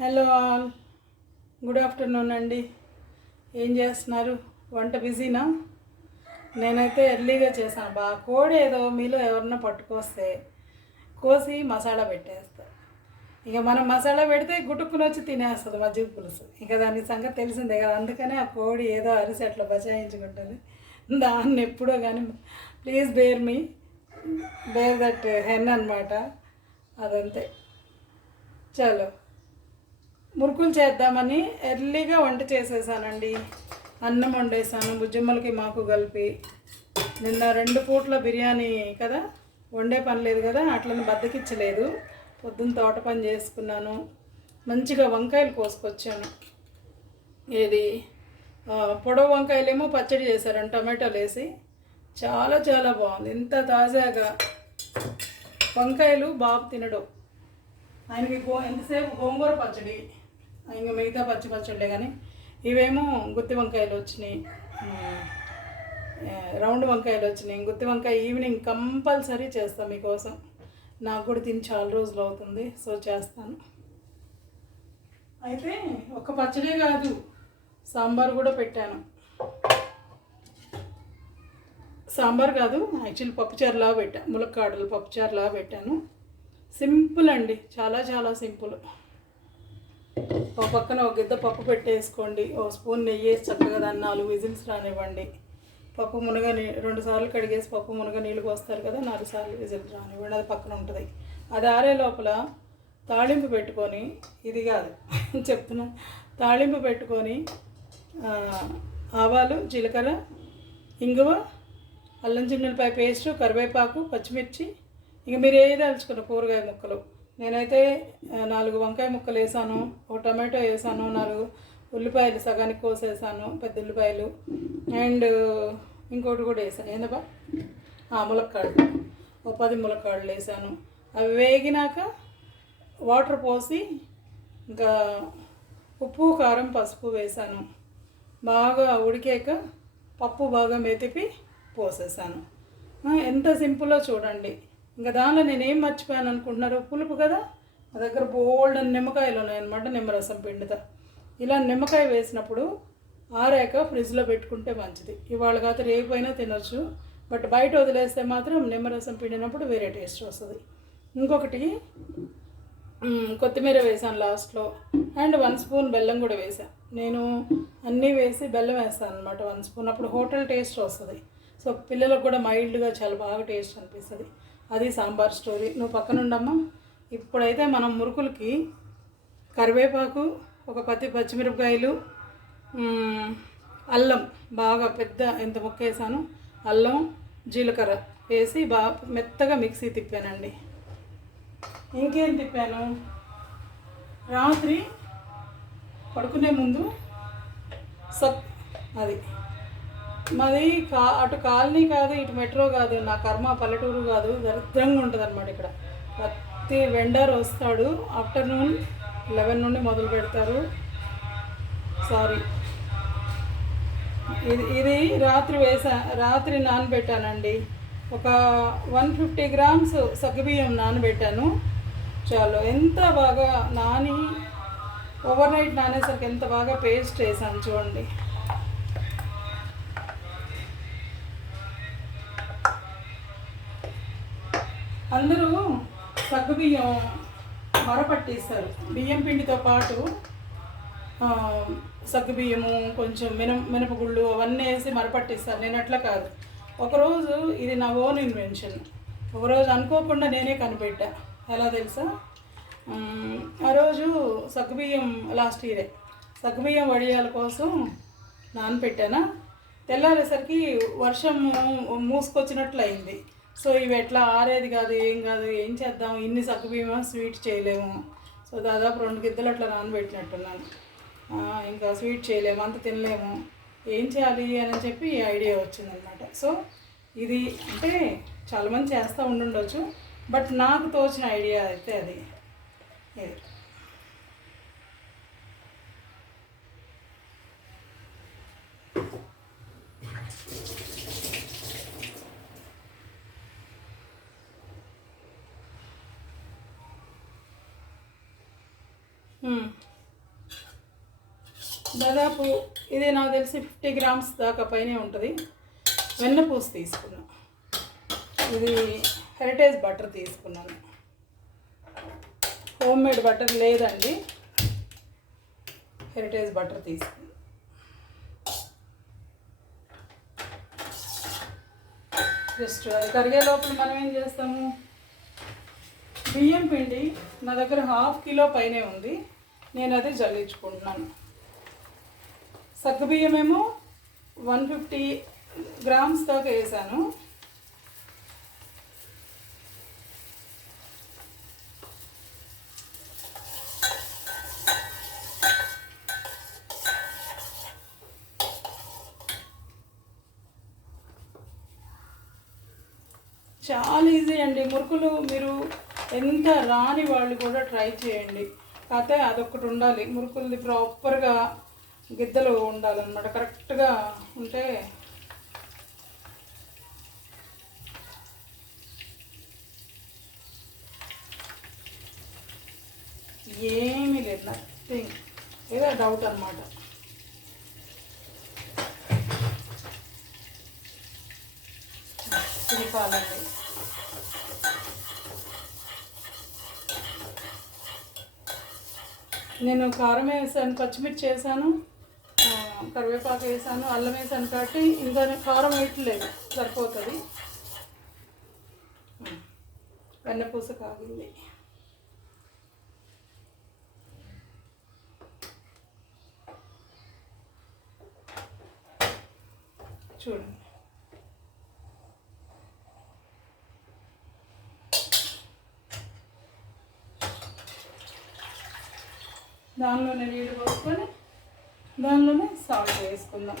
Hello all, good afternoon అండి. ఏం చేస్తున్నారు? వంట బిజీనా? నేనైతే ఎర్లీగా చేశాను. బాగా కోడి ఏదో మీలో ఎవరన్నా పట్టుకొస్తే కోసి మసాలా పెట్టేస్తా. ఇక మనం మసాలా పెడితే గుట్టుకుని వచ్చి తినేస్తుంది మజ్జిగ పులుసు. ఇక దాని సంగతి తెలిసిందే కదా. అందుకనే ఆ కోడి ఏదో అరిసి అట్లా బచాయించుకుంటుంది. దాన్ని ఎప్పుడో కానీ ప్లీజ్ బేర్ దట్ హెన్ అనమాట. అదంతే. చలో, మురుకులు చేద్దామని ఎర్లీగా వంట చేసేసానండి. అన్నం వండేసాను బుజ్జమ్మలకి మాకు కలిపి. నిన్న 2 పూట్ల బిర్యానీ కదా, వండే పని లేదు కదా, అట్లని బద్దకిచ్చలేదు. పొద్దున్న తోట పని చేసుకున్నాను. మంచిగా వంకాయలు కోసుకొచ్చాను. ఏది పొడవు వంకాయలేమో పచ్చడి చేశారని టమాటోలు వేసి చాలా చాలా బాగుంది. ఇంత తాజాగా వంకాయలు బాబు తినడు. ఆయనకి ఎంతసేపు గోంగూర పచ్చడి, ఇంకా మిగతా పచ్చళ్ళే. కానీ ఇవేమో గుత్తి వంకాయలు వచ్చినాయి, రౌండ్ వంకాయలు వచ్చినాయి. గుత్తి వంకాయ ఈవినింగ్ కంపల్సరీ చేస్తాను మీకోసం. నాకు కూడా తిని చాలా రోజులు అవుతుంది, సో చేస్తాను. అయితే ఒక పచ్చడే కాదు, సాంబార్ కూడా పెట్టాను. సాంబార్ కాదు, యాక్చువల్లీ పప్పుచారులా పెట్టాను. ములక్కాడలు పప్పుచారులా పెట్టాను. సింపుల్ అండి, చాలా చాలా సింపుల్. ఒక పక్కన ఒక గిద్ద పప్పు పెట్టేసుకోండి. ఓ స్పూన్ నెయ్యి వేసి చక్కగా దాన్ని 4 విజిల్స్ రానివ్వండి. పప్పు 2 సార్లు కడిగేసి పప్పు నీళ్ళు పోస్తారు కదా, 4 సార్లు విజిల్స్ రానివ్వండి. అది పక్కన ఉంటుంది. అది ఆరే లోపల తాళింపు పెట్టుకొని, ఇది కాదు చెప్తున్నా, తాళింపు పెట్టుకొని ఆవాలు, జీలకర్ర, ఇంగువ, అల్లం చిన్నులపాయ పేస్టు, కరివేపాకు, పచ్చిమిర్చి, ఇక మీరు ఏది అలుచుకున్న కూరగాయ ముక్కలు. నేనైతే 4 వంకాయ ముక్కలు వేసాను, ఒక టమాటో వేసాను, 4 ఉల్లిపాయలు సగానికి కోసేసాను, పెద్ద ఉల్లిపాయలు, అండ్ ఇంకోటి కూడా వేసాను. ఏందబ్బా, ములక్కాడలు, ఒక 10 ములక్కాడలు వేసాను. అవి వేగినాక వాటర్ పోసి ఇంకా ఉప్పు, కారం, పసుపు వేసాను. బాగా ఉడికాక పప్పు బాగా మెతిపి పోసేసాను. ఎంత సింపుల్లో చూడండి. ఇంకా దానిలో నేనేం మర్చిపోయాను అనుకుంటున్నారు? పులుపు కదా, మా దగ్గర బోల్డ్ నిమ్మకాయలు ఉన్నాయన్నమాట. నిమ్మరసం పిండితా. ఇలా నిమ్మకాయ వేసినప్పుడు ఆరాక ఫ్రిడ్జ్లో పెట్టుకుంటే మంచిది. ఇవాళ కాదు రేపైనా తినొచ్చు, బట్ బయట వదిలేస్తే మాత్రం నిమ్మరసం పిండినప్పుడు వేరే టేస్ట్ వస్తుంది. ఇంకొకటి కొత్తిమీర వేసాను లాస్ట్లో, అండ్ 1 స్పూన్ బెల్లం కూడా వేసాను. నేను అన్నీ వేసి బెల్లం వేస్తాను అనమాట 1 స్పూన్. అప్పుడు హోటల్ టేస్ట్ వస్తుంది. సో పిల్లలకు కూడా మైల్డ్గా చాలా బాగా టేస్ట్ అనిపిస్తుంది. అది సాంబార్ స్టోరీ. నువ్వు పక్కన ఉండమ్మా. ఇప్పుడైతే మనం మురుకులకి కరివేపాకు, ఒక 10 పచ్చిమిరపకాయలు, అల్లం బాగా పెద్ద ఎంత ముక్క వేసాను, అల్లం, జీలకర్ర వేసి బాగా మెత్తగా మిక్సీ తిప్పానండి. ఇంకేం తిప్పాను, రాత్రి పడుకునే ముందు అది మాది అటు కాలనీ కాదు, ఇటు మెట్రో కాదు, నా కర్మ పల్లెటూరు కాదు, దరిద్రంగా ఉంటుంది అనమాట. ఇక్కడ ప్రతి వెండర్ వస్తాడు. ఆఫ్టర్నూన్ 11 నుండి మొదలు పెడతారు. సారీ, ఇది రాత్రి నానబెట్టానండి. ఒక 150 గ్రామ్స్ సగ్గుబియ్యం నానబెట్టాను. చాలు, ఎంత బాగా ఓవర్ నైట్ నానేసరికి ఎంత బాగా పేస్ట్ వేసాను చూడండి. అందరూ సగ్గుబియ్యం మరపట్టిస్తారు. బియ్యం పిండితో పాటు సగ్గుబియ్యము, కొంచెం మినపగుళ్ళు అవన్నీ వేసి మరపట్టిస్తారు. నేను అట్లా కాదు. ఒకరోజు ఇది నా ఓన్ ఇన్వెన్షన్. ఒకరోజు అనుకోకుండా నేనే కనిపెట్టా. ఎలా తెలుసా? ఆ రోజు సగ్గుబియ్యం లాస్ట్ ఇయరే సగ్గుబియ్యం వడియాల కోసం నానపెట్టానా. తెల్లారేసరికి వర్షం మూసుకొచ్చినట్లు అయింది. సో ఇవి ఎట్లా ఆరేది కాదు, ఏం చేద్దాం, ఇన్ని సగ్గుబియ్యం స్వీట్ చేయలేము. సో దాదాపు 2 గిద్దలు అట్లా నానబెట్టినట్టున్నాను. ఇంకా స్వీట్ చేయలేము, అంత తినలేము, ఏం చేయాలి అని చెప్పి ఐడియా వచ్చిందనమాట. సో ఇది అంటే చాలామంది చేస్తూ ఉండుండొచ్చు, బట్ నాకు తోచిన ఐడియా అయితే అది ఇది. దాదాపు ఇది నాకు తెలిసి 50 గ్రామ్స్ దాకా పైనే ఉంటుంది. వెన్నపూస తీసుకున్నాను. ఇది హెరిటేజ్ బటర్ తీసుకున్నాను. హోమ్ మేడ్ బటర్ లేదండి, హెరిటేజ్ బటర్ తీసుకున్నాను. జస్ట్ అది కరిగే లోపల మనం ఏం చేస్తాము, బియ్యం పిండి నా దగ్గర 1/2 కిలో పైనే ఉంది, నేను అది జల్లించుకుంటున్నాను. సగ్గుబియ్యం ఏమో 150 గ్రామ్స్ దాకా వేసాను. చాలా ఈజీ అండి మురుకులు. మీరు ఎంత రాని వాళ్ళు కూడా ట్రై చేయండి. కాకపోతే అదొక్కటి ఉండాలి, మురుకులది ప్రాపర్గా గిద్దలు ఉండాలన్నమాట. కరెక్ట్గా ఉంటే ఏమీ లేదు, నథింగ్. ఏదో డౌట్ అన్నమాట. తిరిపాలండి. నేను కారం వేసాను, పచ్చిమిర్చి వేసాను, కరివేపాకు వేసాను, అల్లం వేసాను కాబట్టి ఇంకా కారం వేయట్లేదు, సరిపోతుంది. వెన్నపూస కాగింది. చూడండి, దానిలోనే నీళ్ళు పోసుకొని దానిలోనే సాల్ట్ వేసుకుందాం.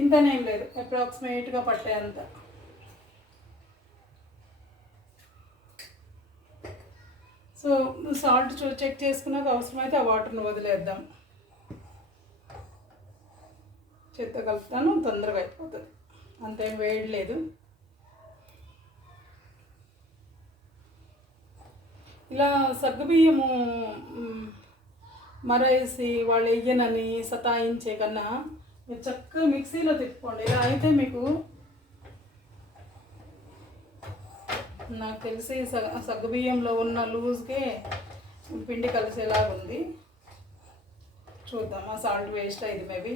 ఇంతనేం లేదు, అప్రాక్సిమేట్గా పట్టేంత. సో సాల్ట్ చెక్ చేసుకున్నాక అవసరమైతే ఆ వాటర్ని వదిలేద్దాం. చెత్త కలుపుతాను, తొందరగా అయిపోతుంది, అంతేం వేడి లేదు. ఇలా సగ్గుబియ్యము మరేసి వాళ్ళు వెయ్యనని సతాయించే కన్నా మీరు చక్కగా మిక్సీలో తిప్పుకోండి. ఇలా అయితే మీకు నాకు తెలిసి సగ్గుబియ్యంలో ఉన్న లూజ్కే పిండి కలిసేలాగా ఉంది. చూద్దాం, ఆ సాల్ట్ వేస్ట్ అయింది మేబీ.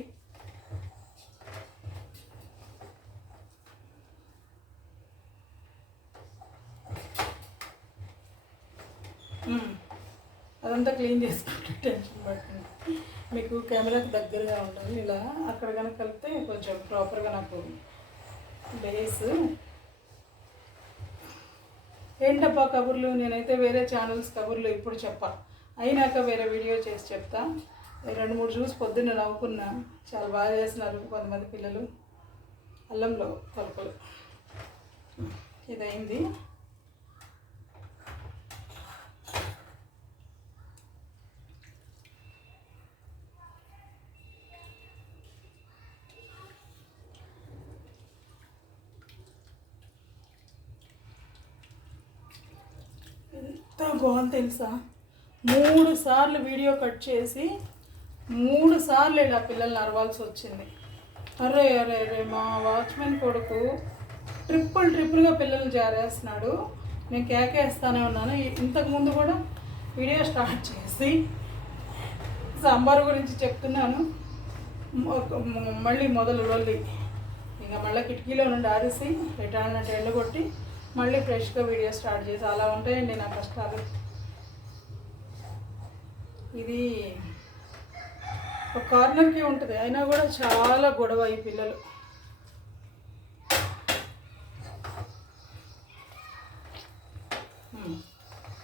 అదంతా క్లీన్ చేసుకుంటే టెన్షన్ పడుతుంది. మీకు కెమెరాకి దగ్గరగా ఉంటుంది. ఇలా అక్కడ కనుక కలిపితే కొంచెం ప్రాపర్గా నాకు బేస్. ఏంటబ్బా కబుర్లు, నేనైతే వేరే ఛానల్స్ కబుర్లు ఇప్పుడు చెప్పా, అయినాక వేరే వీడియో చేసి చెప్తా. 2-3 చూసి పొద్దున్న నవ్వుకున్నా, చాలా బాగా చేస్తున్నారు కొంతమంది పిల్లలు. అల్లంలో కలుపులు ఇదైంది. ఎంత బాగుంది తెలుసా, 3 సార్లు వీడియో కట్ చేసి 3 సార్లు ఇలా పిల్లల్ని అరవాల్సి వచ్చింది. అరే అరే అరే, మా వాచ్మెన్ కొడుకు ట్రిప్పులుగా పిల్లల్ని జారేస్తున్నాడు. నేను కేకేస్తానే ఉన్నాను. ఇంతకుముందు కూడా వీడియో స్టార్ట్ చేసి సాంబార్ గురించి చెప్తున్నాను, మళ్ళీ మొదలు లొల్లి. ఇంకా మళ్ళీ కిటికీలో నుండి ఆరేసి రిటర్న్ ఎండగొట్టి మళ్ళీ ఫ్రెష్గా వీడియో స్టార్ట్ చేసి, అలా ఉంటాయండి నా కష్టాలు. ఇది ఒక కార్నర్కి ఉంటుంది, అయినా కూడా చాలా గొడవ ఈ పిల్లలు.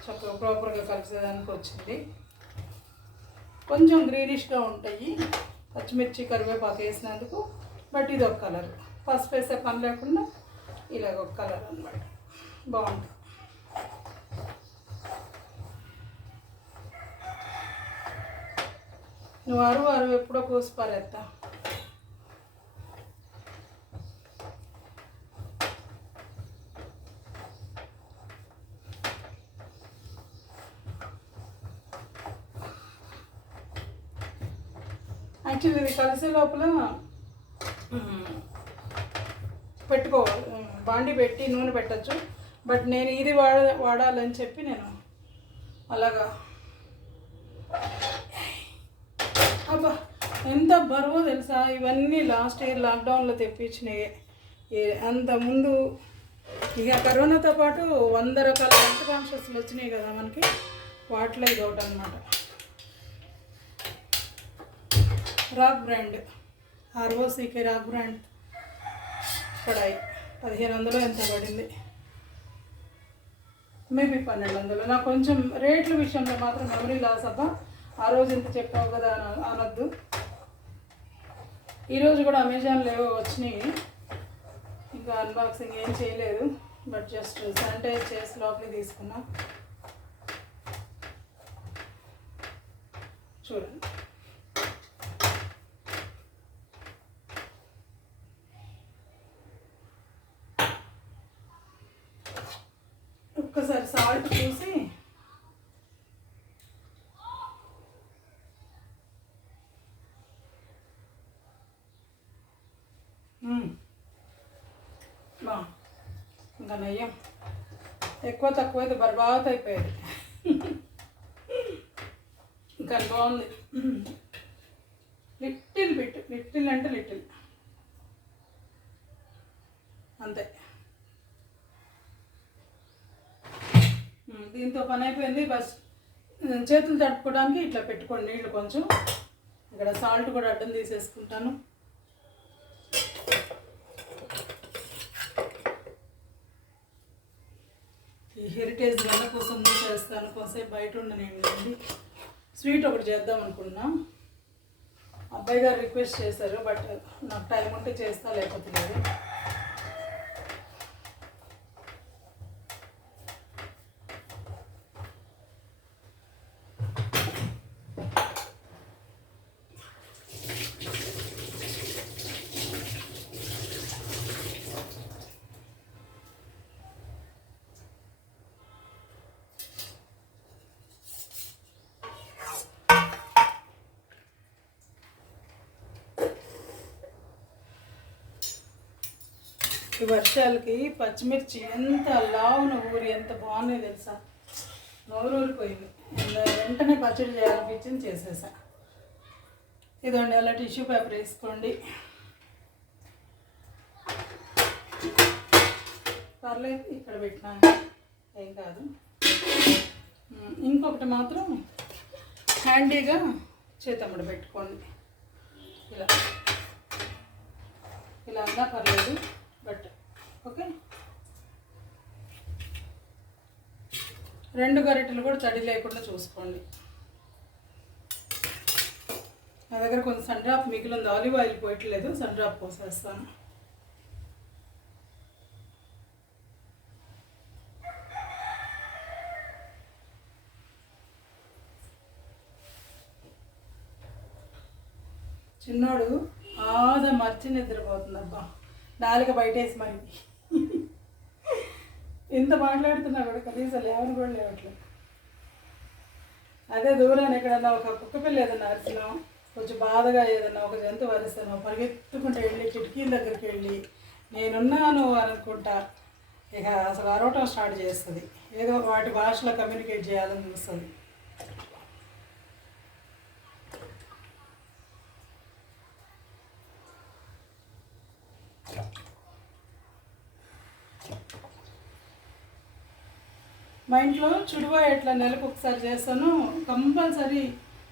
చక్కగా ప్రాపర్గా కలిసేదానికి వచ్చింది. కొంచెం గ్రీనిష్గా ఉంటాయి పచ్చిమిర్చి కరివేపాకు వేసినందుకు, బట్ ఇది ఒక కలర్. పసుపు వేసే పని లేకుండా ఇలాగ ఒక కలర్ అన్నమాట, బాగుంటుంది. నువ్వు అరువు ఎప్పుడో కోసి పారేస్తా. యాక్చువల్లీ ఇది కలిసే లోపల పెట్టుకోవాలి, బాండి పెట్టి నూనె పెట్టచ్చు. బట్ నేను ఇది వాడాలని చెప్పి నేను అలాగా. అబ్బా ఎంత బరువో తెలుసా, ఇవన్నీ లాస్ట్ ఇయర్ లాక్డౌన్లో తెప్పించినాయి. అంతకుముందు ఇక కరోనాతో పాటు 100 రకాల హెల్త్ కాన్షియస్లు వచ్చినాయి కదా మనకి, వాటిలో ఇది ఒకటి అనమాట. రాక్ బ్రాండ్, ఆర్ఓసీకే రాక్ బ్రాండ్ కడాయి 1500 ఎంత పడింది, మేబీ 1200. నాకు కొంచెం రేట్ల విషయంలో మాత్రం మెమరీ లాస్. అబ్బా ఆ రోజు ఎంత చెప్పావు కదా అనొద్దు. ఈరోజు కూడా అమెజాన్లో ఏవో వచ్చినాయి, ఇంకా అన్బాక్సింగ్ ఏం చేయలేదు. బట్ జస్ట్ శానిటైజ్ చేసి లోపలికి తీసుకున్నా. చూడండి, ఒక్కసారి సాల్ట్ చూసి ఇంకా నయ్యం. ఎక్కువ తక్కువ అయితే బర్బాత్ అయిపోయేది. ఇంకా బాగుంది. లిటిల్ బిట్, లిటిల్ అంటే లిటిల్ అంతే. దీంతో పని అయిపోయింది. బస్ చేతులు తడుపుకోవడానికి ఇట్లా పెట్టుకోండి నీళ్ళు కొంచెం. ఇక్కడ సాల్ట్ కూడా అడ్డం తీసేసుకుంటాను. ఈ హెరిటేజ్ గల్ల కోసం చేస్తాను, కొంచెంసేపు బయట ఉండనండి. స్వీట్ ఒకటి చేద్దాం అనుకున్నా, అబ్బాయి గారు రిక్వెస్ట్ చేశారు. బట్ నాకు టైం ఉంటే చేస్తా, లేకపోతే లేదు. ఈ వర్షాలకి పచ్చిమిర్చి ఎంత లావున ఊరి ఎంత బాగున్నాయి తెలుసా, నోరూరిపోయింది. వెంటనే పచ్చడి చేయాలనిపించింది, చేసేసా. ఇదండి, అలా టిష్యూ పేపర్ వేసుకోండి. పర్లేదు, ఇక్కడ పెట్టినా ఏం కాదు. ఇంకొకటి మాత్రం హ్యాండీగా చేతమ్మడి పెట్టుకోండి. ఇలా ఇలా అన్నా పర్లేదు, బట్ ఓకే. 2 గరిటెలు కూడా తడి లేకుండా చూసుకోండి. నా దగ్గర కొంచెం సన్ డ్రాప్ మిగిలింది, ఆలివ్ ఆయిల్ పోయట్లేదు, సన్ డ్రాప్ పోసేస్తాను. చిన్నోడు మర్చి నిద్రపోతుంది. అబ్బా నాలుక బయటేసి మరి ఎంత మాట్లాడుతున్నా కూడా కనీసం లేవని కూడా లేవట్లేదు. అదే దూరాన్ని ఎక్కడన్నా ఒక కుక్క పిల్ల ఏదన్నా అరిచినా, కొంచెం బాధగా ఏదన్నా ఒక జంతువు అరిస్తాను, పరిగెత్తుకుంటూ వెళ్ళి కిటికీల దగ్గరికి వెళ్ళి నేనున్నాను అనుకుంటా ఇక అసలు అరవటం స్టార్ట్ చేస్తుంది. ఏదో వాటి భాషలో కమ్యూనికేట్ చేయాలని చూస్తుంది. మా ఇంట్లో చుడువా ఎట్లా నెలకు ఒకసారి చేస్తాను, కంపల్సరీ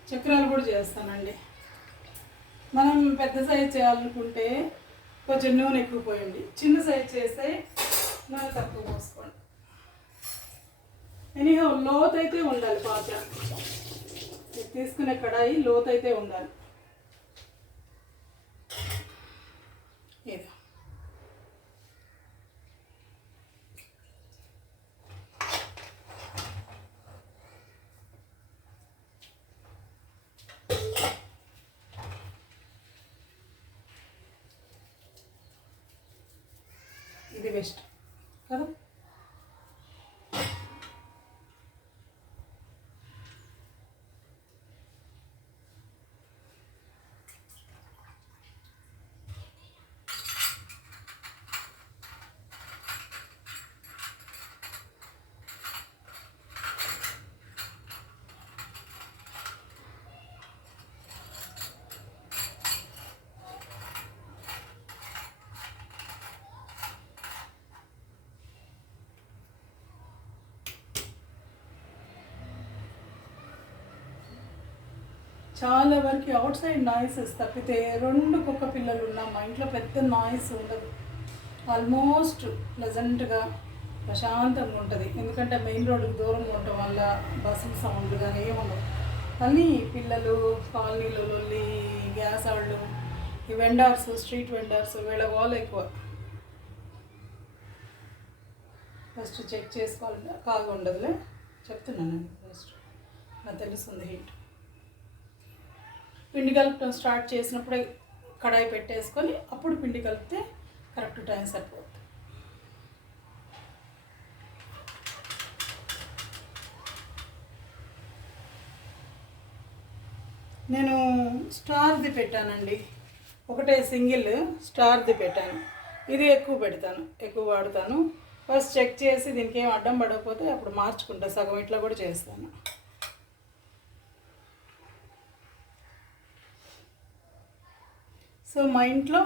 చక్రాలు కూడా చేస్తానండి. మనం పెద్ద సైజ్ చేయాలనుకుంటే కొంచెం నూనె ఎక్కువ పోయండి, చిన్న సైజ్ చేస్తే నూనె తక్కువ పోసుకోండి. ఎనీహో లోతు అయితే ఉండాలి పాత్ర, తీసుకునే కడాయి లోతు అయితే ఉండాలి. ఏదో ఇది బెస్ట్ కదా. చాలా వరకు అవుట్ సైడ్ నాయిసెస్ తప్పితే 2 కుక్క పిల్లలు ఉన్న మా ఇంట్లో పెద్ద నాయిస్ ఉండదు. ఆల్మోస్ట్ ప్లెజెంట్గా ప్రశాంతంగా ఉంటుంది. ఎందుకంటే మెయిన్ రోడ్డుకి దూరంగా ఉండటం వల్ల బస్సుల సౌండ్లు కానీ ఏముండవు. కానీ పిల్లలు, కాలనీలు, లొల్లి, గ్యాస్ వాళ్ళు, ఈ వెండర్స్, స్ట్రీట్ వెండర్స్, వీళ్ళ గోల ఎక్కువ. ఫస్ట్ చెక్ చేసుకోవాలి. కాగా ఉండదులే, చెప్తున్నాను. ఫస్ట్ నాకు తెలుస్తుంది హీట్. పిండి కలపడం స్టార్ట్ చేసినప్పుడే కడాయి పెట్టేసుకొని అప్పుడు పిండి కలిపితే కరెక్ట్ టైం సరిపోతుంది. నేను స్టార్ది పెట్టానండి, ఒకటే సింగిల్ స్టార్ది పెట్టాను. ఇది ఎక్కువ పెడతాను, ఎక్కువ వాడతాను. ఫస్ట్ చెక్ చేసి దీనికి ఏం అడ్డం పడకపోతే అప్పుడు మార్చుకుంటా. సగం ఇట్లా కూడా చేస్తాను. సో మా ఇంట్లో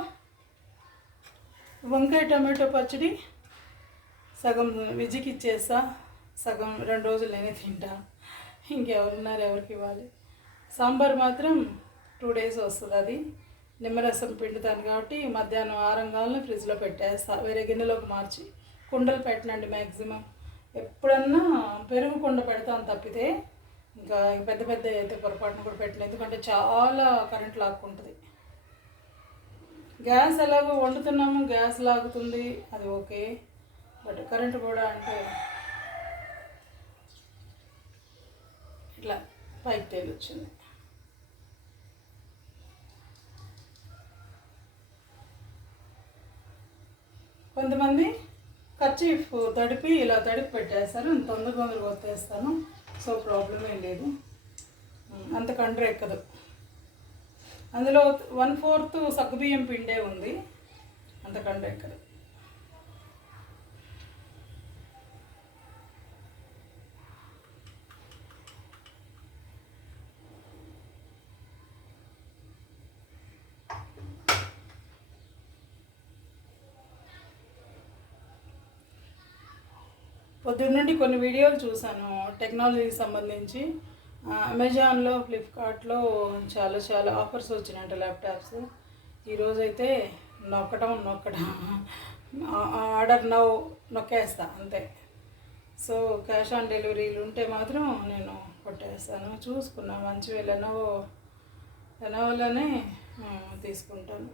వంకాయ టమాటో పచ్చడి సగం విజికి ఇచ్చేస్తా, సగం 2 రోజులు నేనే తింటా. ఇంకెవరున్నారు, ఎవరికి ఇవ్వాలి. సాంబార్ మాత్రం 2 days వస్తుంది. అది నిమ్మరసం పిండుతాను కాబట్టి మధ్యాహ్నం ఆరంగాలను ఫ్రిడ్జ్లో పెట్టేస్తా, వేరే గిన్నెలోకి మార్చి. కుండలు పెట్టనండి మ్యాక్సిమం. ఎప్పుడన్నా పెరుగు కుండ పెడతాను తప్పితే, ఇంకా పెద్ద పెద్ద అయితే పొరపాటును కూడా పెట్టలేదు. ఎందుకంటే చాలా కరెంట్ లాక్కుంటుంది. గ్యాస్ ఎలాగో వండుతున్నాము, గ్యాస్ లాగుతుంది, అది ఓకే. బట్ కరెంటు కూడా అంటే ఇట్లా పైకి తేలొచ్చింది. కొంతమంది కర్చీఫ్ తడిపి ఇలా తడిపి పెట్టేస్తారు. తొందరగా వస్తేస్తాను. సో ప్రాబ్లం ఏం లేదు, అంత కండ్ర ఎక్కదు. అందులో 1/4 సగ్గుబియ్యం పిండే ఉంది, అంత కండ్ర ఎక్కదు. పొద్దున్న నుండి కొన్ని వీడియోలు చూశాను టెక్నాలజీకి సంబంధించి. అమెజాన్లో, ఫ్లిప్కార్ట్లో చాలా ఆఫర్స్ వచ్చినాయంట ల్యాప్టాప్స్. ఈరోజైతే నొక్కడం ఆర్డర్ నొక్కేస్తా అంతే. సో క్యాష్ ఆన్ డెలివరీలు ఉంటే మాత్రం నేను కొట్టేస్తాను. చూసుకున్నా మంచివి లెనోవోలోనే తీసుకుంటాను.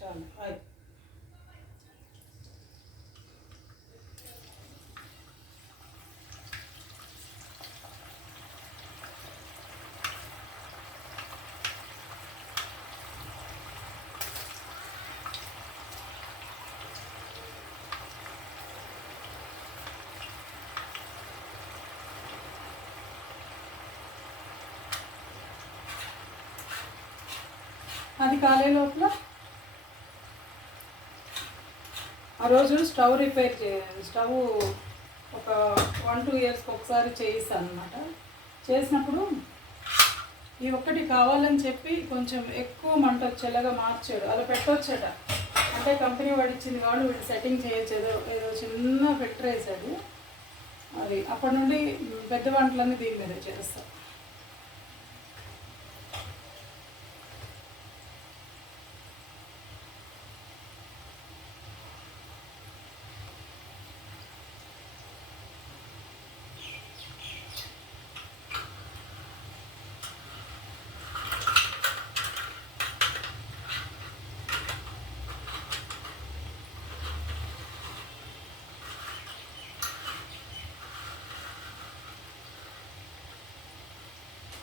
చాలు. అది కాలే లోపల ఆ రోజు స్టవ్ రిపేర్ చేయాలి. స్టవ్ ఒక 1-2 yearsకి ఒకసారి చేయిస్తాను అనమాట. చేసినప్పుడు ఈ ఒక్కటి కావాలని చెప్పి కొంచెం ఎక్కువ మంట వచ్చేలాగా మార్చాడు. అలా పెట్టొచ్చట. అంటే కంపెనీ వాడు ఇచ్చింది కాబట్టి వీడు సెట్టింగ్ చేయొచ్చు. ఏదో చిన్న ఫిల్టర్ వేసాడు. అది అప్పటి నుండి పెద్ద వంటలన్నీ దీని మీద చేస్తాను.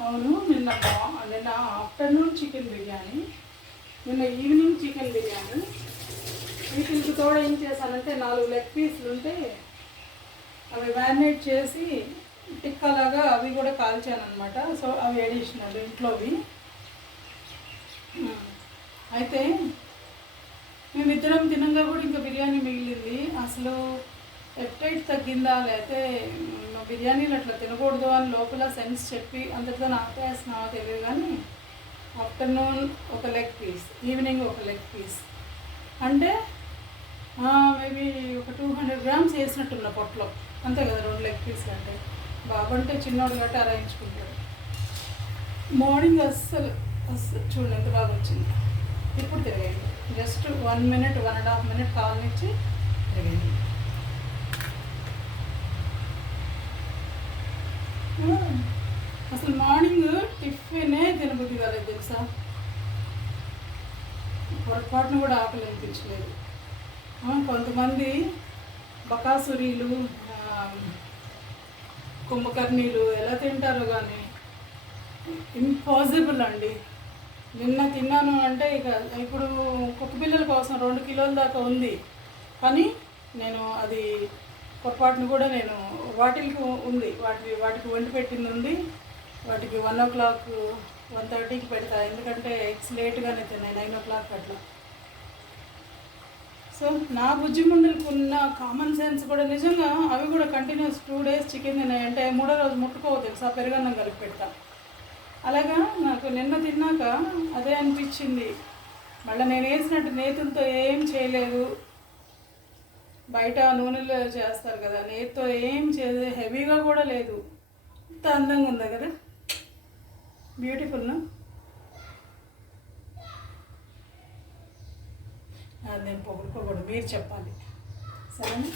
అవును, నిన్న ఆఫ్టర్నూన్ చికెన్ బిర్యానీ, నిన్న ఈవినింగ్ చికెన్ బిర్యానీ. వీటికి తోడు ఏం చేశానంటే 4 లెగ్ పీసులు ఉంటే అవి మ్యారినేట్ చేసి టిక్కాలాగా అవి కూడా కాల్చాను అనమాట. సో అవి అడిషనల్ ఇంట్లోవి. అయితే మేమిద్దరం తినంగా కూడా ఇంకా బిర్యానీ మిగిలింది. అసలు ఎప్టైట్ తగ్గిందా లేకపోతే బిర్యానీలు అట్లా తినకూడదు అని లోపల సెన్స్ చెప్పి అందరితో ఆపేస్తున్నావో తెలియదు. కానీ ఆఫ్టర్నూన్ ఒక లెగ్ పీస్, ఈవినింగ్ ఒక లెగ్ పీస్ అంటే మేబీ ఒక 200 200 గ్రామ్స్ వేసినట్టున్న పొట్టలో, అంతే కదా 2 లెగ్ పీస్లు అంటే. బాబు అంటే చిన్నోడు కాబట్టి అరాయించుకుంటాడు. మార్నింగ్ అస్సలు చూడండి ఎంత బాగా వచ్చింది. ఇప్పుడు తిరగండి, జస్ట్ 1 మినిట్ 1.5 మినిట్ కావాలనిచ్చి తిరగండి. అసలు మార్నింగ్ టిఫినే తినబుద్ధి కాలేదు తెలుసా, పొరపాటును కూడా ఆకలి అనిపించలేదు. కొంతమంది బకాసురీలు, కుంభకర్ణీలు ఎలా తింటారో కానీ ఇంపాసిబుల్ అండి. నిన్న తిన్నాను అంటే ఇక ఇప్పుడు కుక్క పిల్లల కోసం 2 కిలోల దాకా ఉంది, కానీ నేను అది పొరపాటును కూడా నేను వాటికి ఉంది, వాటికి వండి పెట్టింది ఉంది. వాటికి 1 o'clock 1:30కి పెడతా, ఎందుకంటే ఎగ్స్ లేట్గానే తిన్నాయి 9 o'clock అట్లా. సో నా బుజ్జి ముండలకు ఉన్న కామన్ సెన్స్ కూడా నిజంగా అవి కూడా కంటిన్యూస్ 2 days చికెన్ తిన్నాయంటే 3వ రోజు ముట్టుకోవు తెలుసా, పెరుగన్నం కలిపి పెడతా. అలాగా నాకు నిన్న తిన్నాక అదే అనిపించింది. మళ్ళీ నేను వేసినట్టు నేతులతో ఏం చేయలేదు, బయట నూనెలో చేస్తారు కదా, నేతితో ఏం చేయలేదు, హెవీగా కూడా లేదు. ఇంత అందంగా ఉందా కదా, బ్యూటిఫుల్నా. నేను పొగుడుకోకూడదు, మీరు చెప్పాలి సరేనా.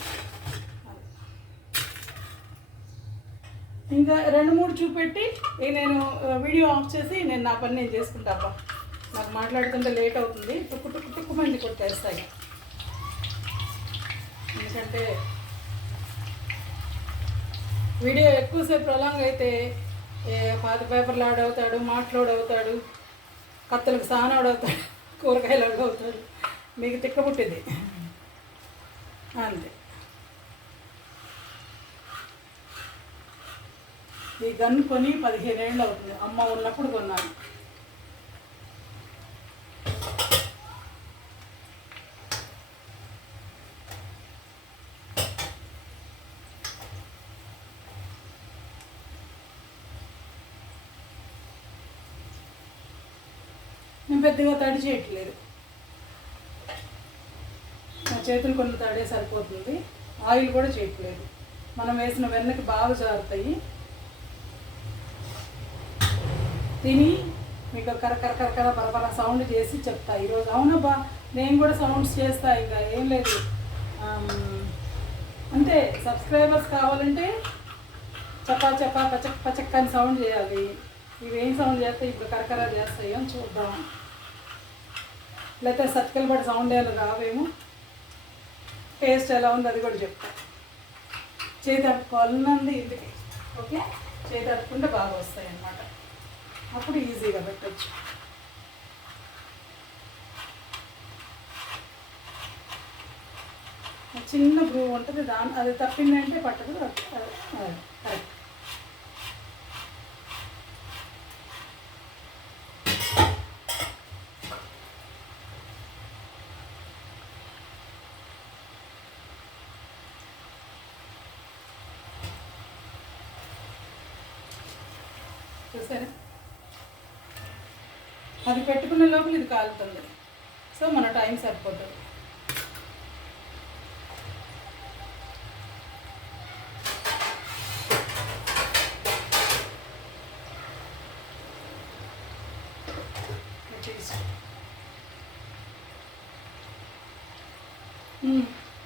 ఇంకా 2-3 చూపెట్టి నేను వీడియో ఆఫ్ చేసి నేను నా పని నేను చేసుకుంటా. అబ్బా నాకు మాట్లాడుతుంటే లేట్ అవుతుంది, టుక్కు మంది కొట్టేస్తాయి. ఎందుకంటే వీడియో ఎక్కువసేపు ప్రొలాంగ్ అయితే పాత పేపర్లు ఆడవుతాడు, మాట్లాడవుతాడు, కత్తలకు సానాడవుతాడు, కూరగాయలు అడగవుతాడు, మీకు తిక్క పుట్టింది అంతే. ఈ గన్ కొని 15 ఏళ్ళు అవుతుంది, అమ్మ ఉన్నప్పుడు కొన్నాను. నేను పెద్దగా తడి చేయట్లేదు, నా చేతులు కొన్ని తడే సరిపోతుంది. ఆయిల్ కూడా చేయట్లేదు, మనం వేసిన వెన్నకి బాగా జారుతాయి. తిని మీకు కరకర బరబర సౌండ్ చేసి చెప్తా ఈరోజు. అవునబ్బా నేను కూడా సౌండ్స్ చేస్తా, ఇంకా ఏం లేదు అంతే. సబ్స్క్రైబర్స్ కావాలంటే చపా పచక్ పచక్ అని సౌండ్ చేయాలి. ఇవేం సౌండ్ చేస్తే ఇప్పుడు కరకర చేస్తాయి అని చూద్దాం, లేకపోతే సత్కలు పడి సౌండ్ ఏమైనా రావేమో. టేస్ట్ ఎలా ఉంది అది కూడా చెప్తా. చేతి అట్టుకోవాలన్నది ఇంటికి, ఓకే, చేతి అట్టుకుంటే బాగా వస్తాయి అన్నమాట, అప్పుడు ఈజీగా పెట్టచ్చు. చిన్న బ్రూ ఉంటుంది, అది తప్పిందంటే పట్టదు. కరెక్ట్. చూసారా, అది పెట్టుకునే లోపల ఇది కాలుతుంది. సో మన టైం సరిపోతుంది.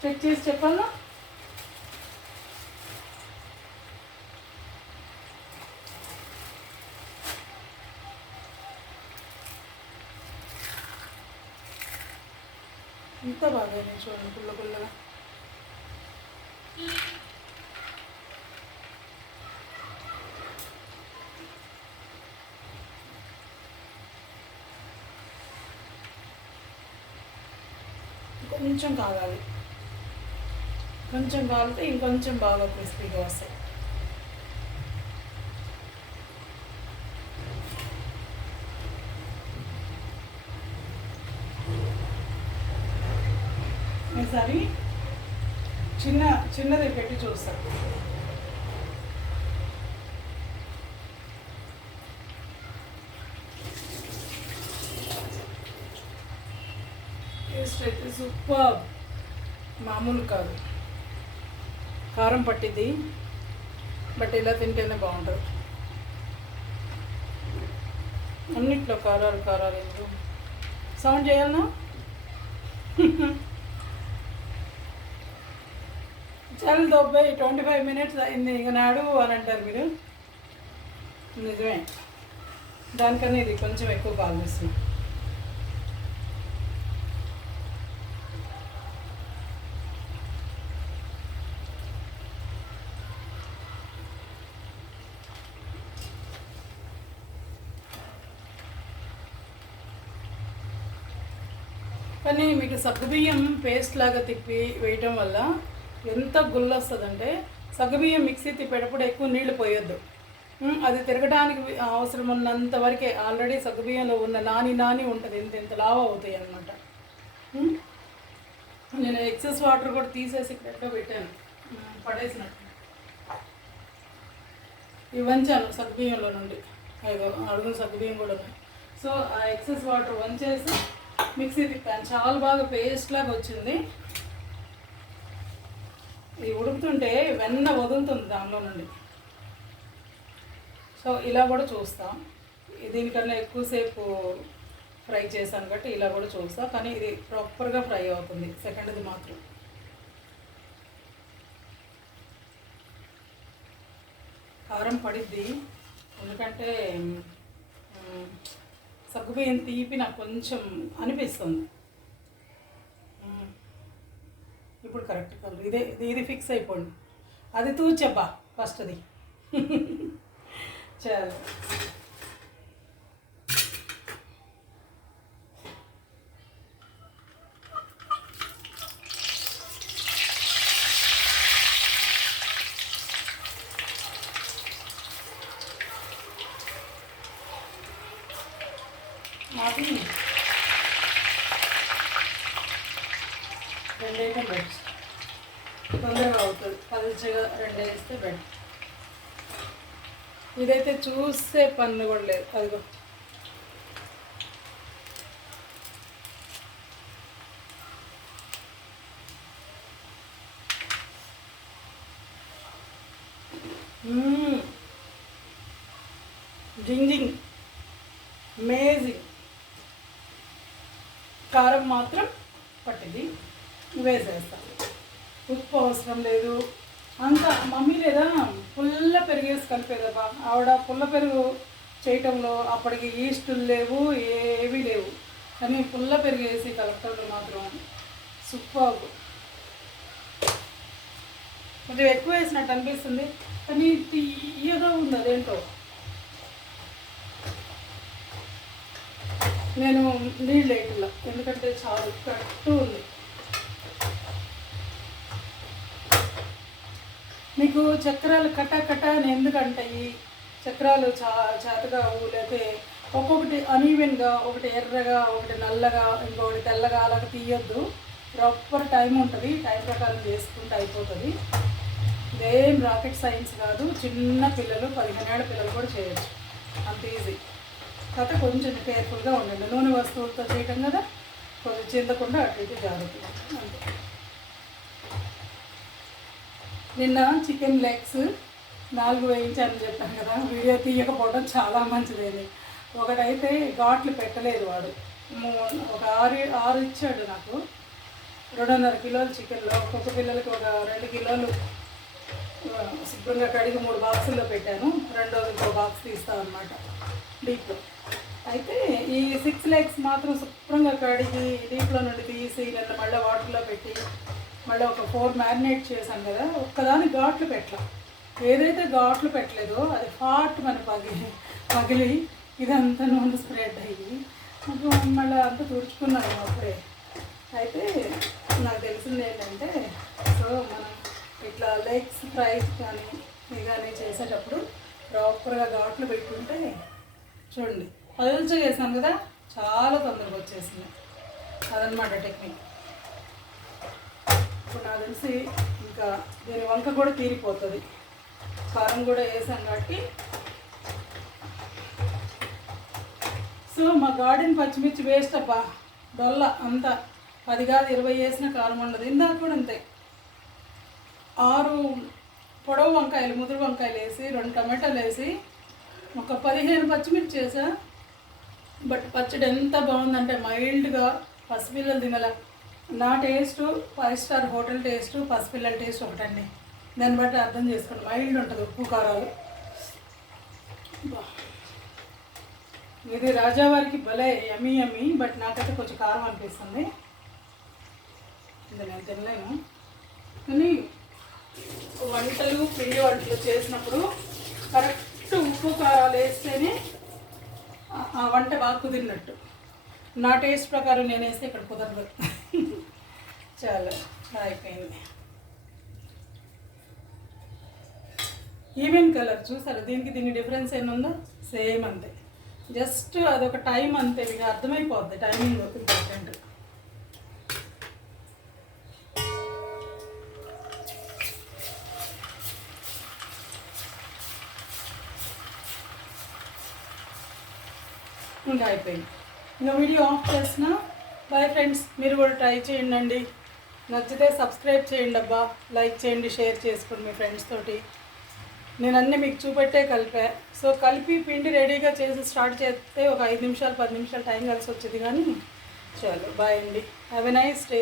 చెక్ చేసి చెప్పాలా. ఇంత బాగా చూడండి, పుల్లగా. కొంచెం కాగాలి, కొంచెం కాలితే ఇంకొంచెం బాగా క్రిస్పీగా వస్తాయి. ఈసారి చిన్నది పెట్టి చూస్తాను. టేస్ట్ అయితే సూపర్, మామూలు కాదు. కారం పట్టిద్ది, బట్ ఇలా తింటేనే బాగుంటుంది. అన్నిట్లో కారాలు కారాలు ఎందుకు సౌండ్ చేయాలన్నా? చాలా దొబ్బాయి 25 minutes అయింది ఇక నాడు అని అంటారు మీరు. నిజమే, దానికన్నా ఇది కొంచెం ఎక్కువ కాలుస్తుంది. కానీ మీకు సగ్గుబియ్యం పేస్ట్ లాగా తిప్పి వేయటం వల్ల ఎంత గుళ్ళు వస్తుందంటే, సగ్గుబియ్యం మిక్సీ తిప్పేటప్పుడు ఎక్కువ నీళ్లు పోయొద్దు. అది తిరగడానికి అవసరం ఉన్నంత వరకే ఆల్రెడీ సగ్గుబియ్యంలో ఉన్న నాని ఉంటుంది, ఇంత లావ అవుతాయి అన్నమాట. నేను ఎక్సెస్ వాటర్ కూడా తీసేసి ఇక్కడ పెట్టాను, పడేసినట్టు ఇవి వంచాను సగ్గుబియ్యంలో నుండి. అడుగున సగ్గుబియ్యం కూడా ఉన్నాయి. సో ఆ ఎక్సెస్ వాటర్ వంచేసి మిక్సీ తిప్పాను, చాలా బాగా పేస్ట్ లాగా వచ్చింది. ఇది ఉడుకుతుంటే వెన్న వదులుతుంది దానిలో నుండి. సో ఇలా కూడా చూస్తాం, దీనికన్నా ఎక్కువసేపు ఫ్రై చేశాను కాబట్టి ఇలా కూడా చూస్తాం. కానీ ఇది ప్రాపర్గా ఫ్రై అవుతుంది, సెకండ్ది మాత్రం. కారం పడిద్ది, ఎందుకంటే సగ్గుబియ్యం తీపి నాకు కొంచెం అనిపిస్తుంది. ఇప్పుడు కరెక్ట్ కలర్ ఇది ఫిక్స్ అయిపోండి. అది తూచబ్బా ఫస్ట్ది. చాలు. మాది 2 ఐటమ్ బెడ్, తొందరగా అవుతుంది. పలుచగా 2 వేస్తే బెడ్. ఇదైతే చూస్తే పన్ను కూడా లేదు. అదిగో జింజింగ్ అమేజింగ్. కారం మాత్రం పట్టింది, వేసేస్తాం. ఉప్పు అవసరం లేదు. అంతా మమ్మీ లేదా పుల్ల పెరిగేసి కలిపేదబ్బా. ఆవిడ పుల్ల పెరుగు చేయటంలో అప్పటికి ఈస్టులు లేవు, ఏవీ లేవు. కానీ పుల్ల పెరిగేసి కలపటంలో మాత్రం సూపర్. కొంచెం ఎక్కువ వేసినట్టు అనిపిస్తుంది, కానీ తీయగా ఉంది. అదేంటో నేను నీళ్ళు వేయట్లా, ఎందుకంటే చాలా కట్టు ఉంది. మీకు చక్రాలు కట్ట అని ఎందుకంటే, ఈ చక్రాలు చేతగా లేకపోతే ఒక్కొక్కటి అనీవెన్గా, ఒకటి ఎర్రగా, ఒకటి నల్లగా, ఇంకొకటి తెల్లగా అలాగ తీయొద్దు. ప్రాపర్ టైం ఉంటుంది, టైం ప్రకారం చేసుకుంటే అయిపోతుంది. ఇదేం రాకెట్ సైన్స్ కాదు. చిన్న పిల్లలు, 15 ఏళ్ల పిల్లలు కూడా చేయొచ్చు, అంత ఈజీ. కాకపోతే కొంచెం కేర్ఫుల్గా ఉండండి. నూనె వస్తువులతో చేయటం కదా, కొంచెం చింతకుండా అటు ఇటు జాగ్రత్తగా అంతే. నిన్న చికెన్ లెగ్స్ 4 వేయించాలని చెప్పాను కదా, వీడియో తీయకపోవడం చాలా మంచిది. ఒకటైతే ఘాట్లు పెట్టలేదు వాడు, ఒక 6 ఇచ్చాడు నాకు. 2.5 కిలోలు చికెన్లో ఒక్కొక్క పిల్లలకి ఒక 2 కిలోలు శుభ్రంగా కడిగి 3 బాక్సుల్లో పెట్టాను. రెండోది ఇంకో బాక్స్ తీస్తాను అన్నమాట డీప్లో. అయితే ఈ 6 legs మాత్రం శుభ్రంగా కడిగి డీప్లో నుండి తీసి నిన్న మళ్ళీ వాటర్లో పెట్టి మళ్ళీ ఒక 4 మ్యారినేట్ చేశాను కదా. ఒక్కదాని ఘాట్లు పెట్టాం. ఏదైతే ఘాట్లు పెట్టలేదో అది హాట్ మన పగిలి ఇదంతా నూనె స్ప్రెడ్ అయ్యి మళ్ళీ అంతా తుడుచుకున్నాను అప్పుడే. అయితే నాకు తెలిసింది ఏంటంటే, సో మనం ఇట్లా లెగ్స్ ఫ్రైస్ కానీ ఇది కానీ చేసేటప్పుడు ప్రాపర్గా ఘాట్లు పెట్టుకుంటే, చూడండి పలుచగా చేసాను కదా, చాలా తొందరగా వచ్చేసింది. అదనమాట టెక్నిక్. ఇప్పుడు నాకు తెలిసి ఇంకా దీని వంక కూడా తీరిపోతుంది. కారం కూడా వేసాం కాబట్టి. సో మా గార్డెన్ పచ్చిమిర్చి వేస్ట్ అబ్బా, డొల్ల అంతా 10 కాదు 20 వేసిన కారం ఉండదు. ఇందాక కూడా అంతే, 6 పొడవు వంకాయలు, ముదురు వంకాయలు వేసి 2 టమాటాలు వేసి ఒక 15 పచ్చిమిర్చి వేసా. బట్ పచ్చడి ఎంత బాగుందంటే మైల్డ్గా, పసిపిల్లలు తినల. నా టేస్టు 5 స్టార్ హోటల్ టేస్టు, పసిపిల్లల టేస్ట్ ఒకటండి. దాన్ని బట్టి అర్థం చేసుకోండి. మైల్డ్ ఉంటుంది, ఉప్పు కారాలు. ఇది రాజావారికి భలే యమ్మీ యమ్మీ, బట్ నాకైతే కొంచెం కారం అనిపిస్తుంది. ఇది నేను తినలేను. కానీ వంటలు, పిండి వంటలు చేసినప్పుడు కరెక్ట్ ఉప్పు కారాలు వేస్తేనే ఆ వంట బాగా కుదిరినట్టు. నా టేస్ట్ ప్రకారం నేను వేస్తే ఇక్కడ కుదరదు. చాలా అయిపోయింది. ఈవెన్ కలర్ చూసారు, దీనికి డిఫరెన్స్ ఏముందో సేమ్ అంతే. జస్ట్ అదొక టైం అంతే, మీకు అర్థమైపోద్ది. Timing important. ఇంకా అయిపోయింది. ఇంకా వీడియో ఆఫ్ చేసిన. బాయ్ ఫ్రెండ్స్, మీరు కూడా ట్రై చేయండి. నచ్చితే సబ్స్క్రైబ్ చేయండి అబ్బా, లైక్ చేయండి, షేర్ చేసుకోండి మీ ఫ్రెండ్స్ తోటి. నేను అన్నీ మీకు చూపెట్టే కలిపా. సో కలిపి పిండి రెడీగా చేసి స్టార్ట్ చేస్తే ఒక 5 నిమిషాలు 10 నిమిషాలు టైం కలిసి వచ్చేది. కానీ చాలు. బాయ్ అండి. Have a nice day.